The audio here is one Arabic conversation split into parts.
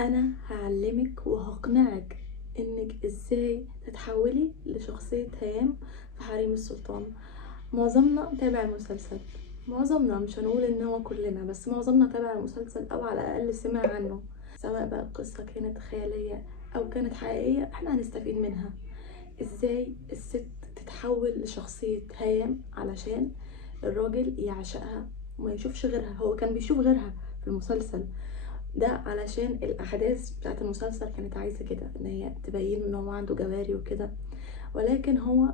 انا هعلمك وهقنعك انك ازاي تتحولي لشخصية هيام في حريم السلطان. معظمنا تابع المسلسل، معظمنا مش هنقول ان هو كلنا، بس معظمنا تابع المسلسل او على الاقل سمع عنه. سواء بقى القصة كانت خيالية او كانت حقيقية احنا هنستفيد منها. ازاي الست تتحول لشخصية هيام علشان الراجل يعشقها وما يشوفش غيرها. هو كان بيشوف غيرها في المسلسل ده علشان الاحداث بتاعت المسلسل كانت عايزه كده، ان هي تبين ان هو عنده جواري وكده، ولكن هو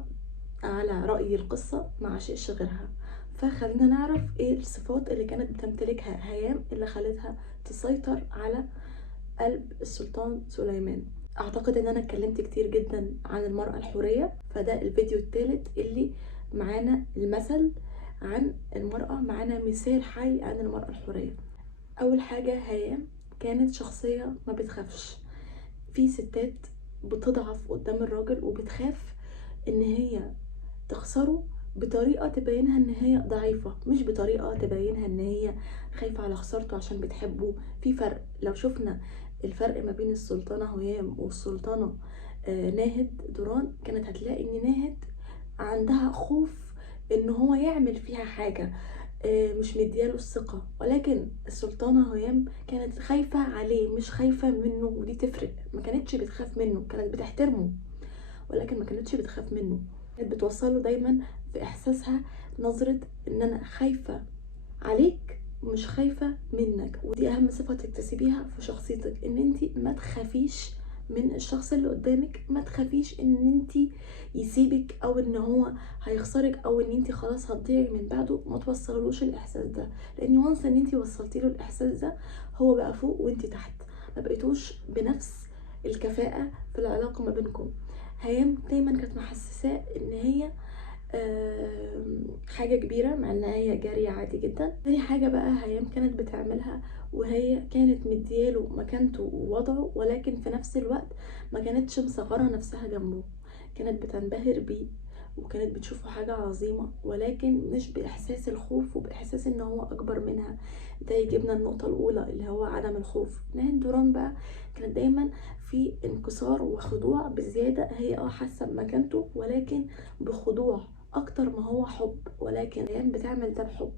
على رأي القصة ما عشقش غيرها. فخلينا نعرف ايه الصفات اللي كانت بتمتلكها هيام اللي خلتها تسيطر على قلب السلطان سليمان. اعتقد ان انا اتكلمت كتير جدا عن المرأة الحورية، فده الفيديو الثالث اللي معانا المثل عن المرأة، معانا مثال حي عن المرأة الحورية. اول حاجة هيام كانت شخصية ما بتخافش. في ستات بتضعف قدام الراجل وبتخاف ان هي تخسره بطريقة تبينها ان هي ضعيفة، مش بطريقة تبينها ان هي خايفة على خسارته عشان بتحبه. في فرق. لو شفنا الفرق ما بين السلطانة هيام والسلطانة ناهد دران، كانت هتلاقي ان ناهد عندها خوف ان هو يعمل فيها حاجة، مش مدياله الثقة، ولكن السلطانة هيام كانت خايفة عليه مش خايفة منه، ودي تفرق. ما كانتش بتخاف منه، كانت بتحترمه ولكن ما كانتش بتخاف منه. كانت بتوصله دايما في احساسها نظرة ان انا خايفة عليك مش خايفة منك. ودي اهم صفة تكتسبيها في شخصيتك، ان انت ما تخافيش من الشخص اللي قدامك، ما تخافيش ان انت يسيبك او ان هو هيخسرك او ان انت خلاص هتضيعي من بعده. ما توصلوش الاحساس ده، لان وانس ان انت وصلتي له الاحساس ده هو بقى فوق وانت تحت، ما بقيتوش بنفس الكفاءة في العلاقة ما بينكم. هيام دايما كانت محسساه ان هي حاجة كبيرة مع انها هي جارية عادي جدا. تاني حاجة بقى هيام كانت بتعملها، وهي كانت مدياله مكانته ووضعه، ولكن في نفس الوقت ما كانتش مصغرة نفسها جنبه، كانت بتنبهر بيه وكانت بتشوفه حاجة عظيمة، ولكن مش بإحساس الخوف وبإحساس إن هو أكبر منها. ده يجيبنا النقطة الأولى اللي هو عدم الخوف. ناهد دوران بقى كانت دايما في انكسار وخضوع بزيادة. هي حاسة بمكانته ولكن بخضوع اكتر ما هو حب، ولكن هي بتعمل ده بحب.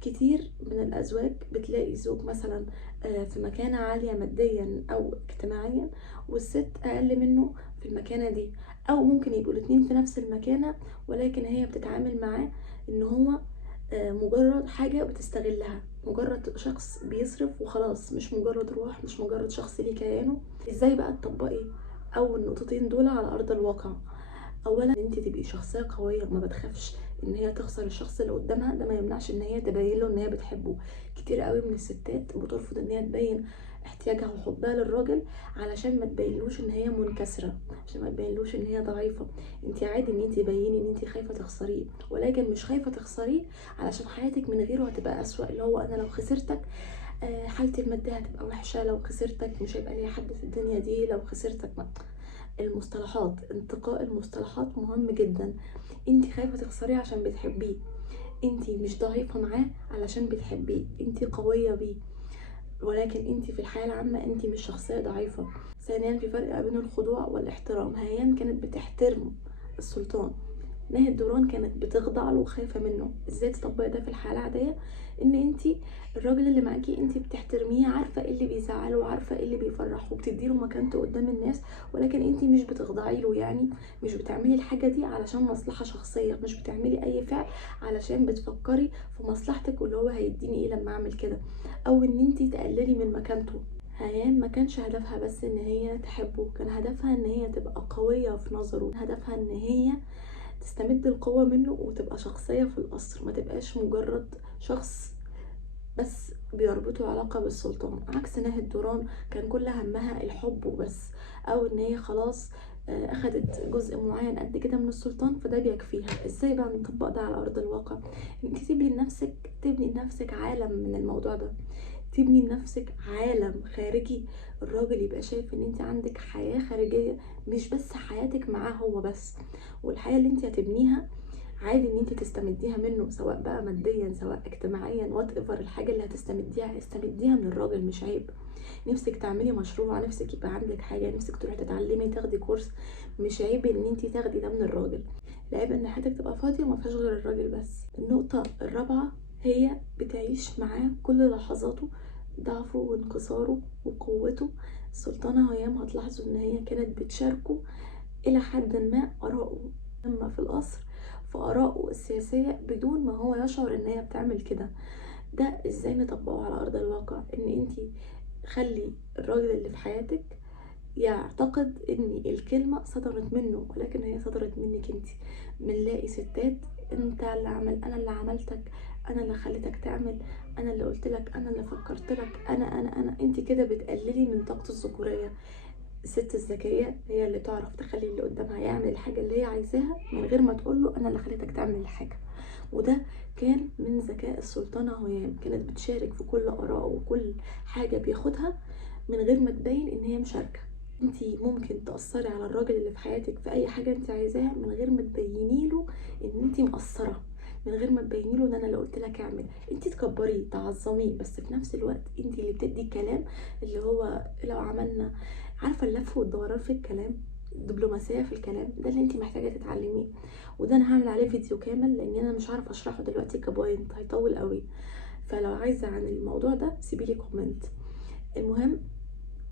كتير من الازواج بتلاقي زوج مثلا في مكانة عالية ماديا او اجتماعيا، والست اقل منه في المكانة دي، او ممكن يبقوا الاتنين في نفس المكانة ولكن هي بتتعامل معاه ان هو مجرد حاجة بتستغلها، مجرد شخص بيصرف وخلاص، مش مجرد روح، مش مجرد شخص ليه كيانه. ازاي بقى تطبقي اول نقطتين دول على ارض الواقع؟ اولا ان انت تبقي شخصيه قويه ما بتخافش ان هي تخسر الشخص اللي قدامها. ده ما يمنعش ان هي تبين له ان هي بتحبه. كتير قوي من الستات بترفض ان هي تبين احتياجها وحبها للراجل علشان ما تبينلوش ان هي منكسره، عشان ما تبينلوش ان هي ضعيفه. انت عادي ان انت تبيني ان انت خايفه تخسريه، ولكن مش خايفه تخسريه علشان حياتك من غيره هتبقى اسوأ. اللي هو انا لو خسرتك حالتي الماديه هتبقى وحشه، لو خسرتك مش هيبقى لي حد في الدنيا دي، لو خسرتك ما. المصطلحات، انتقاء المصطلحات مهم جدا. انت خايفة تخسريه عشان بتحبيه، انت مش ضعيفة معاه علشان بتحبيه، انت قوية بيه، ولكن انت في الحياة العامة انت مش شخصية ضعيفة. ثانيا في فرق بين الخضوع والاحترام. هيام كانت بتحترم السلطان، ناهد دوران كانت بتخضع له وخايفة منه. ازاي تطبقي ده في الحياة العادية؟ ان انتي الراجل اللي معاكي انتي بتحترميه، عارفة ايه اللي بيزعله وعارفة ايه اللي بيفرحه وبتديله مكانته قدام الناس، ولكن انتي مش بتخضعي له. يعني مش بتعملي الحاجة دي علشان مصلحة شخصية، مش بتعملي اي فعل علشان بتفكري في مصلحتك واللي هو هيديني ايه لما اعمل كده، او ان انتي تقللي من مكانته. هيام ما كانش هدفها بس ان هي تحبه، كان هدفها ان هي تبقى قوية في نظره، هدفها ان هي تستمد القوة منه وتبقى شخصية في القصر، ما تبقاش مجرد شخص بس بيربطوا علاقة بالسلطان. عكس ناهد دوران كان كل همها الحب وبس، او ان هي خلاص اخدت جزء معين قد كده من السلطان فده بيكفيها. ازاي بقى نطبق ده على ارض الواقع؟ انت تبني لنفسك عالم من الموضوع ده، تبني لنفسك عالم خارجي. الراجل يبقى شايف ان انت عندك حياة خارجية، مش بس حياتك معاه هو بس. والحياة اللي انت هتبنيها عادي ان انت تستمديها منه، سواء بقى ماديا سواء اجتماعيا، وات ايفر الحاجه اللي هتستمديها استمديها من الراجل، مش عيب. نفسك تعملي مشروع، نفسك يبقى عندك حاجه، نفسك تروحي تتعلمي تاخدي كورس، مش عيب ان انت تاخدي ده من الراجل. العيب ان حياتك تبقى فاضيه وما فيهاش غير الراجل بس. النقطه الرابعه، هي بتعيش معاه كل لحظاته، ضعفه وانكساره وقوته. السلطانه هيام هتلاحظوا ان هي كانت بتشاركه الى حد ما اراءه، اما في القصر فآراءه السياسية بدون ما هو يشعر ان هي بتعمل كده. ده ازاي نطبقه على ارض الواقع؟ ان انتي خلي الراجل اللي في حياتك يعتقد ان الكلمة صدرت منه، ولكن هي صدرت منك انتي. بنلاقي ستات، انت اللي عمل، انا اللي عملتك، انا اللي خليتك تعمل، انا اللي قلت لك، انا اللي فكرت لك، انا انت كده بتقللي من طاقته الذكورية. الست الذكية هي اللي تعرف تخلي اللي قدامها يعمل الحاجة اللي هي عايزاها من غير ما تقوله أنا اللي خليتك تعمل الحاجة. وده كان من ذكاء السلطانة هيام، كانت بتشارك في كل آراءه وكل حاجة بياخدها من غير ما تبين إن هي مشاركة. انتي ممكن تأثري على الراجل اللي في حياتك في أي حاجة انتي عايزاها من غير ما تبيني له إن انتي مقصرة، من غير ما تبيني له ان انا اللي قلت لك اعمل. انتي تكبريه تعظميه، بس في نفس الوقت انتي اللي بتدي الكلام اللي هو لو عملنا، عارفه اللف والدوران في الكلام، الدبلوماسيه في الكلام، ده اللي انت محتاجه تتعلميه. وده انا هعمل عليه فيديو كامل لان انا مش عارفه اشرحه دلوقتي كبوينت، هيطول قوي. فلو عايزه عن الموضوع ده سيبيلي كومنت. المهم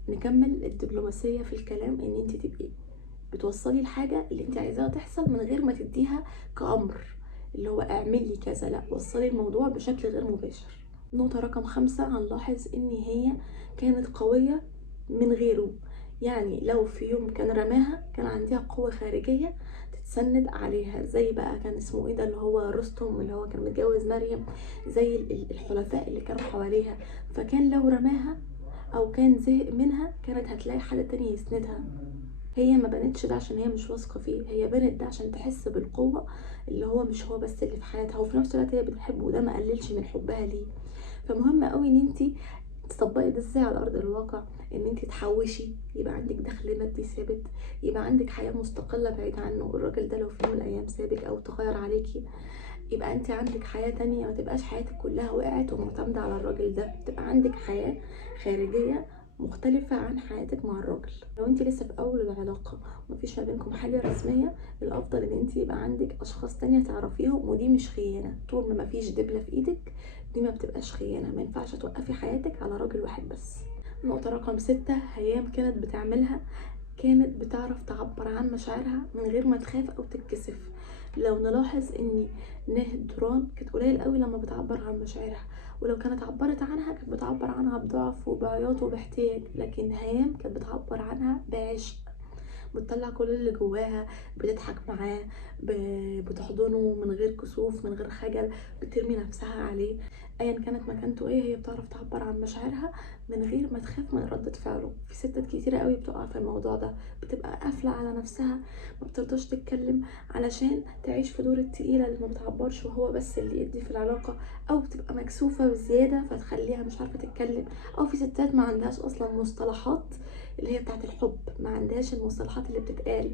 نكمل الدبلوماسيه في الكلام، ان انت تبقي بتوصلي الحاجه اللي انت عايزاها تحصل من غير ما تديها كأمر اللي هو اعملي كذا، لا وصلي الموضوع بشكل غير مباشر. نقطة رقم 5، هنلاحظ ان هي كانت قوية من غيره. يعني لو في يوم كان رماها كان عندها قوة خارجية تتسند عليها، زي بقى كان اسمه ايه ده اللي هو رستم اللي هو كان متجوز مريم، زي الحلفاء اللي كانوا حواليها. فكان لو رماها او كان زهق منها كانت هتلاقي حد تاني يسندها. هي ما بنتش ده عشان هي مش واثقه فيه، هي بنت ده عشان تحس بالقوه، اللي هو مش هو بس اللي في حياتها، وفي نفس الوقت هي بتحبه، وده ما قللش من حبها ليه. فمهم قوي ان انتي تطبقي ده ازاي على ارض الواقع، ان انتي تحوشي، يبقى عندك دخل مادي ثابت، يبقى عندك حياه مستقله بعيد عنه. الراجل ده لو في يوم من الايام سابك او تغير عليكي، يبقى انت عندك حياه تانية، ما تبقاش حياتك كلها وقعت ومعتمده على الراجل ده، تبقى عندك حياه خارجيه مختلفة عن حياتك مع الراجل. لو انت لسه في اول العلاقة ومفيش ما بينكم حاجة رسمية، الافضل ان انت يبقى عندك اشخاص تانية تعرفيهم، ودي مش خيانة طول ما مفيش دبلة في ايدك، دي ما بتبقاش خيانة. ما ينفعش توقفي حياتك على راجل واحد بس. نقطة رقم 6، هيام كانت بتعملها، كانت بتعرف تعبر عن مشاعرها من غير ما تخاف او تتكسف. لو نلاحظ ان ناهد دران كانت قليل قوي لما بتعبر عن مشاعرها، ولو كانت عبرت عنها كانت بتعبر عنها بضعف وبعياط وباحتياج، لكن هيام كانت بتعبر عنها بعشق، بتطلع كل اللي جواها، بتضحك معاه، بتحضنه من غير كسوف من غير خجل، بترمي نفسها عليه. ايا كانت مكانته ايه، هي بتعرف تعبر عن مشاعرها من غير ما تخاف من ردة فعله. في ستات كتيرة قوي بتقع في الموضوع ده، بتبقى قافلة على نفسها، ما بترضاش تتكلم علشان تعيش في دور التقيلة اللي ما بتعبرش وهو بس اللي يدي في العلاقة، او بتبقى مكسوفة بزيادة فتخليها مش عارفة تتكلم. او في ستات ما عندهاش اصلا مصطلحات اللي هي بتاعت الحب، ما عندهاش المصطلحات اللي بتتقال،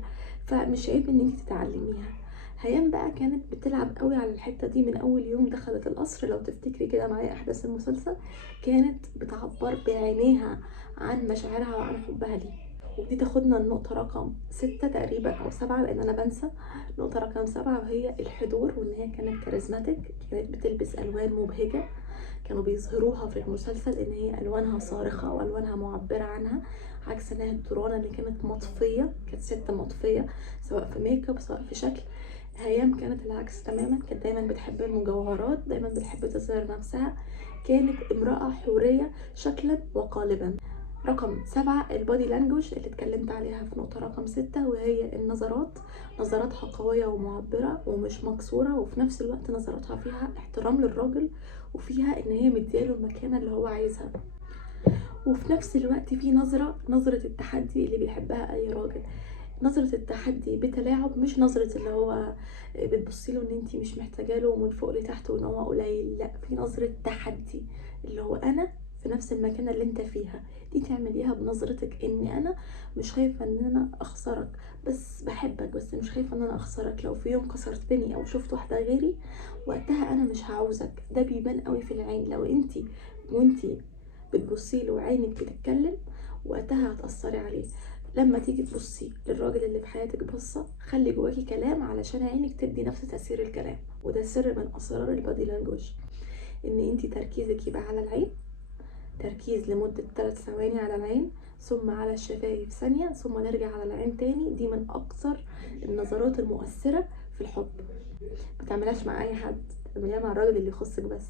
فمش عيب ان انت تتعلميها. هيام بقى كانت بتلعب قوي على الحته دي من اول يوم دخلت القصر. لو تفتكري كده معايا احداث المسلسل، كانت بتعبر بعينيها عن مشاعرها وعن حبها ليه. ودي تاخدنا النقطة رقم 6 تقريبا أو 7، لأن أنا بنسى. نقطة رقم 7 وهي الحضور، وإن هي كانت كاريزماتيك، كانت بتلبس ألوان مبهجة، كانوا بيظهروها في المسلسل ان هي الوانها صارخه والوانها معبره عنها، عكس ناهد دوران اللي كانت مطفيه، كانت ست مطفيه سواء في ميك اب سواء في شكل. هيام كانت العكس تماما، كانت دايما بتحب المجوهرات، دايما بتحب تظهر نفسها، كانت امرأة حورية شكلا وقالبا. رقم 7 البادي لانجوج اللي اتكلمت عليها في نقطة رقم 6، وهي النظرات. نظراتها قوية ومعبرة ومش مكسورة، وفي نفس الوقت نظراتها فيها احترام للراجل، وفيها ان هي مدياله المكانة اللي هو عايزها. وفي نفس الوقت في نظرة التحدي اللي بيحبها اي راجل، نظرة التحدي بتلاعب، مش نظرة اللي هو بتبصي له ان انتي مش محتاجة له من فوق لتحت وان هو قليل، لا، في نظرة تحدي اللي هو انا في نفس المكان اللي انت فيها. دي تعمليها بنظرتك ان انا مش خايفة ان انا اخسرك، بس بحبك، بس مش خايفة ان انا اخسرك. لو في يوم كسرتني او شفت واحدة غيري وقتها انا مش هعوزك. ده بيبان قوي في العين. لو انتي وانتي بتبصي له وعينك بتتكلم وقتها هتأثري عليه. لما تيجي تبصي للراجل اللي في حياتك بصة، خلي جواكي كلام علشان عينك تدي نفس تأثير الكلام. وده سر من اسرار البادي لانجوج، ان انتي تركيزك يبقى على العين، تركيز لمدة 3 ثواني على العين، ثم على الشفايف ثانية، ثم نرجع على العين تاني. دي من اكثر النظرات المؤثرة في الحب. متعملهاش مع اي حد، تعمليها مع الراجل اللي يخصك بس.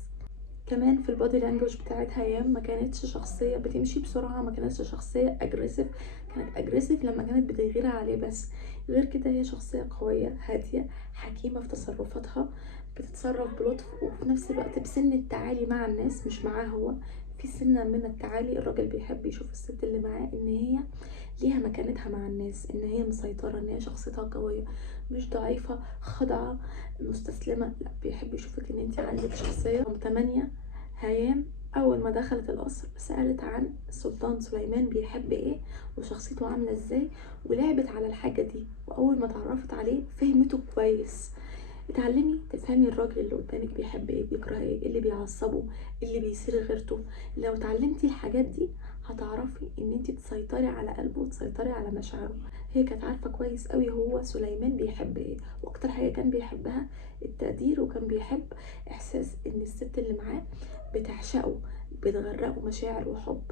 كمان في البادي لانجوج بتاعتها هيام ما كانتش شخصيه بتمشي بسرعه، ما كانتش شخصيه اجريسيف. كانت اجريسيف لما كانت بتغير عليه بس. غير كده هي شخصيه قويه هاديه حكيمه في تصرفاتها، بتتصرف بلطف وفي نفس الوقت بسن التعالي مع الناس مش معاه هو. في سنة من التعالي. الراجل بيحب يشوف الست اللي معاه ان هي ليها مكانتها مع الناس، ان هي مسيطرة، ان هي شخصيتها قوية، مش ضعيفة خاضعة مستسلمة. لا، بيحب يشوفك ان انت عندك شخصية. رقم 8، هيام اول ما دخلت القصر سألت عن السلطان سليمان بيحب ايه وشخصيته عاملة ازاي، ولعبت على الحاجة دي. واول ما اتعرفت عليه فهمته كويس. اتعلمي تفهمي الراجل اللي قدامك بيحب ايه، بيكره ايه، اللي بيعصبه، اللي بيثير غيرته. لو اتعلمتي الحاجات دي هتعرفي ان انت تسيطري على قلبه وتسيطري على مشاعره. هي كانت عارفه كويس قوي هو سليمان بيحب ايه، واكتر حاجه كان بيحبها التقدير، وكان بيحب احساس ان الست اللي معاه بتعشقه، بتغرقه مشاعر وحب.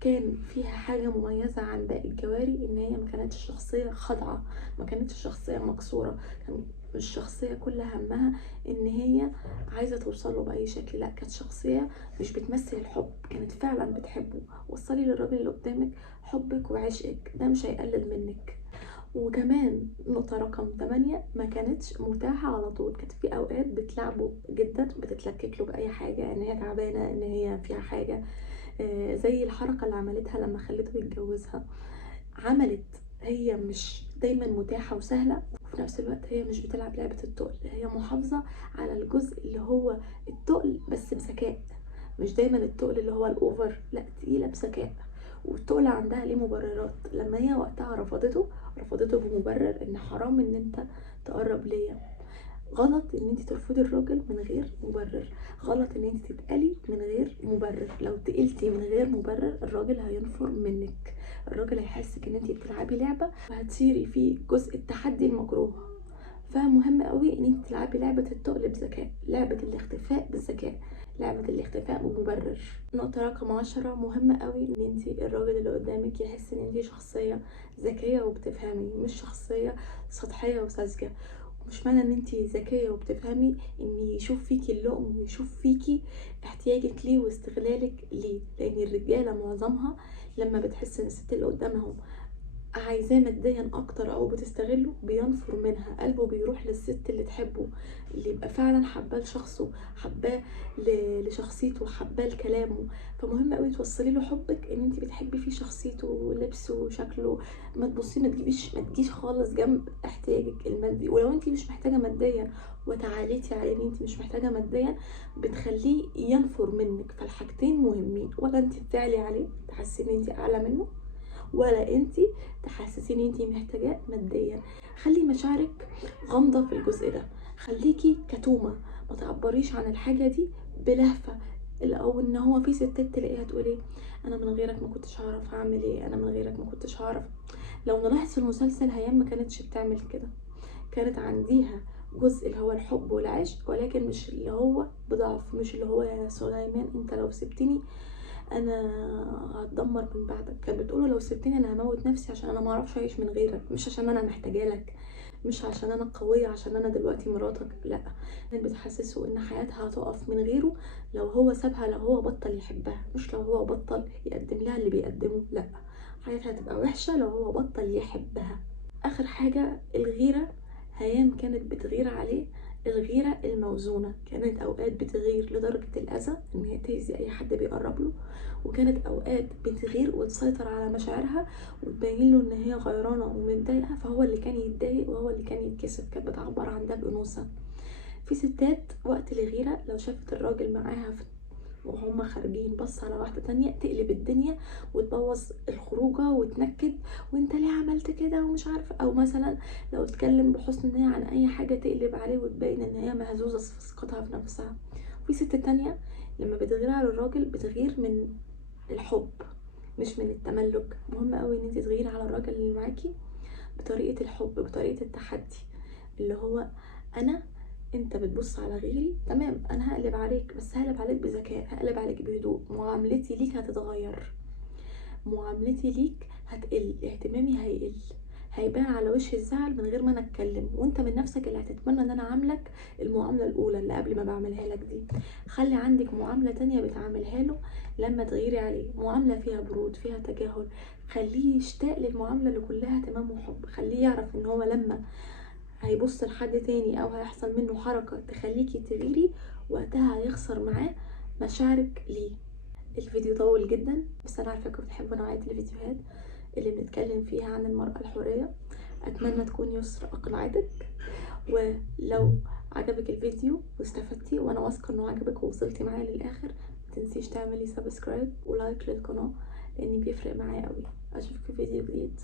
كان فيها حاجة مميزة عن باقي الجواري، ان هي ما كانتش شخصية خاضعة، ما كانتش شخصية مكسورة، كان مش شخصية كل همها ان هي عايزة توصله بأي شكل. لا، كانت شخصية مش بتمثل الحب، كانت فعلا بتحبه. وصلي للراجل اللي قدامك حبك وعشقك، ده مش هيقلل منك. وكمان نقطة رقم 8، ما كانتش متاحة على طول. كانت في اوقات بتلعبه جدا، بتتلكك له بأي حاجة، ان هي تعبانة، ان هي فيها حاجة. زي الحركة اللي عملتها لما خلته يتجوزها. عملت هي مش دايما متاحة وسهلة، وفي نفس الوقت هي مش بتلعب لعبة التقل، هي محافظة على الجزء اللي هو التقل بس بذكاء. مش دايما التقل اللي هو الأوفر، لا، تقيلة بذكاء. والتقل عندها ليه مبررات. لما هي وقتها رفضته بمبرر ان حرام ان انت تقرب ليا. غلط ان انت ترفضي الراجل من غير مبرر، غلط ان انت تتقلي من غير مبرر. لو تقلتي من غير مبرر الراجل هينفر منك، الراجل هيحسك ان انت بتلعبي لعبه وهتصيري في جزء التحدي المكروه. فمهم قوي ان انت تلعبي لعبه التقل بذكاء، لعبه الاختفاء بالذكاء، لعبه الاختفاء بمبرر. نقطه رقم 10، مهمه قوي ان انت الراجل اللي قدامك يحس ان انت شخصيه ذكيه وبتفهمي، مش شخصيه سطحيه وساذجه. مش معنى ان انتي ذكية وبتفهمي ان يشوف فيكي اللقم ويشوف فيكي احتياجك ليه واستغلالك ليه. لان الرجالة معظمها لما بتحس ان الست اللي قدامهم عايزاه ماديا اكتر او بتستغله بينفر منها، قلبه بيروح للست اللي تحبه، اللي يبقى فعلا حباه لشخصه، حباه لشخصيته، حباه لكلامه. فمهم قوي توصلي له حبك ان انت بتحبي فيه شخصيته ولبسه وشكله. ما تبصي، ما تجيش خالص جنب احتياجك المادي. ولو انت مش محتاجه ماديا وتعاليتي عليه ان انت مش محتاجه ماديا، بتخليه ينفر منك. فالحاجتين مهمين، ولا انت تعلي عليه تحسي ان انت اعلى منه، ولا انتي تحسسي ان انتي محتاجاه ماديا. خلي مشاعرك غامضه في الجزء ده، خليكي كتومه، ما تعبريش عن الحاجه دي بلهفه. او ان هو في ستات تلاقيها تقول ايه، انا من غيرك ما كنتش هعرف اعمل ايه، انا من غيرك ما كنتش هعرف. لو نلاحظ في المسلسل هيام ما كانتش بتعمل كده، كانت عنديها جزء اللي هو الحب والعشق، ولكن مش اللي هو بضعف، مش اللي هو يا سليمان انت لو سبتني انا هتدمر من بعدك. كانت بتقوله لو سبتني انا هموت نفسي عشان انا ما اعرفش اعيش من غيرك، مش عشان انا محتاجه لك، مش عشان انا قويه، عشان انا دلوقتي مراتك، لا. كانت بتحسسه ان حياتها هتقف من غيره لو هو سابها، لو هو بطل يحبها، مش لو هو بطل يقدم لها اللي بيقدمه، لا. حياتها هتبقى وحشه لو هو بطل يحبها. اخر حاجه الغيره. هيام كانت بتغير عليه الغيرة الموزونة، كانت أوقات بتغير لدرجة الأذى إن هي تأذي أي حد بيقرب له، وكانت أوقات بتغير وتسيطر على مشاعرها وتبين له إن هي غيرانة ومتضايقة، فهو اللي كان يتضايق وهو اللي كان يتكسف. كانت بتعبر عن ده بأنوثة. في ستات وقت الغيرة لو شافت الراجل معاها وهم خارجين بص على واحدة تانية تقلب الدنيا وتبوظ الخروجة وتنكد وانت ليه عملت كده ومش عارفة. او مثلا لو اتكلم بحسن نية عن اي حاجة تقلب عليه وتبين ان هي مهزوزة في ثقتها في نفسها. وفي ست تانية لما بتغير على الراجل بتغير من الحب مش من التملك. مهم قوي ان انت تغيري على الراجل اللي معاكي بطريقة الحب، بطريقة التحدي، اللي هو انا انت بتبص على غيري تمام، انا هقلب عليك بس هقلب عليك بذكاء، هقلب عليك بهدوء، معاملتي ليك هتتغير، معاملتي ليك هتقل، اهتمامي هيقل، هيبان على وش الزعل من غير ما انا اتكلم، وانت من نفسك اللي هتتمنى ان انا عاملك المعامله الاولى اللي قبل ما بعملها لك دي. خلي عندك معامله تانية بتعاملها له لما تغيري عليه، معامله فيها برود فيها تجاهل، خليه يشتاق للمعامله اللي كلها اهتمام وحب، خليه يعرف ان هو لما هيبص لحد تاني او هيحصل منه حركه تخليكي تغيري وقتها هيخسر معاه مشاعرك ليه. الفيديو طول جدا بس انا عارفاكم بتحبوا نوعيه الفيديوهات اللي بنتكلم فيها عن المرأة الحرية. اتمنى تكون يسرا اقنعتك، ولو عجبك الفيديو واستفدتي وانا واثقه انه عجبك ووصلتي معايا للاخر، متنسيش تعملي سبسكرايب ولايك للقناه لان بيفرق معايا قوي. اشوفك في فيديو جديد.